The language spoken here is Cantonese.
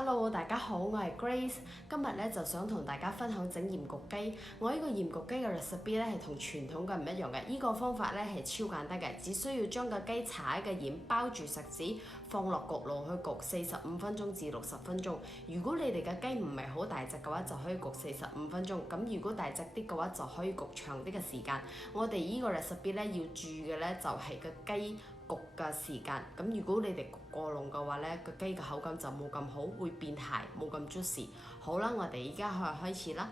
Hello，大家好，我係 Grace，今日咧就想同大家分享整鹽焗雞。我呢個鹽焗雞嘅 recipe 咧係同傳統嘅唔一樣嘅，呢個方法咧係超簡單嘅，只需要將個雞踩嘅鹽包住錫紙，放落焗爐去焗45分鐘至60分鐘。如果你哋嘅雞唔係好大隻嘅話，就可以焗45分鐘。咁如果大隻啲嘅話，就可以焗長啲嘅時間。我哋呢個 recipe 咧要注意嘅咧就係個雞焗嘅時間，咁如果你哋焗過籠嘅話咧，個雞嘅口感就冇咁好，會變鞋，冇咁 juicy。好啦，我哋而家可以開始啦。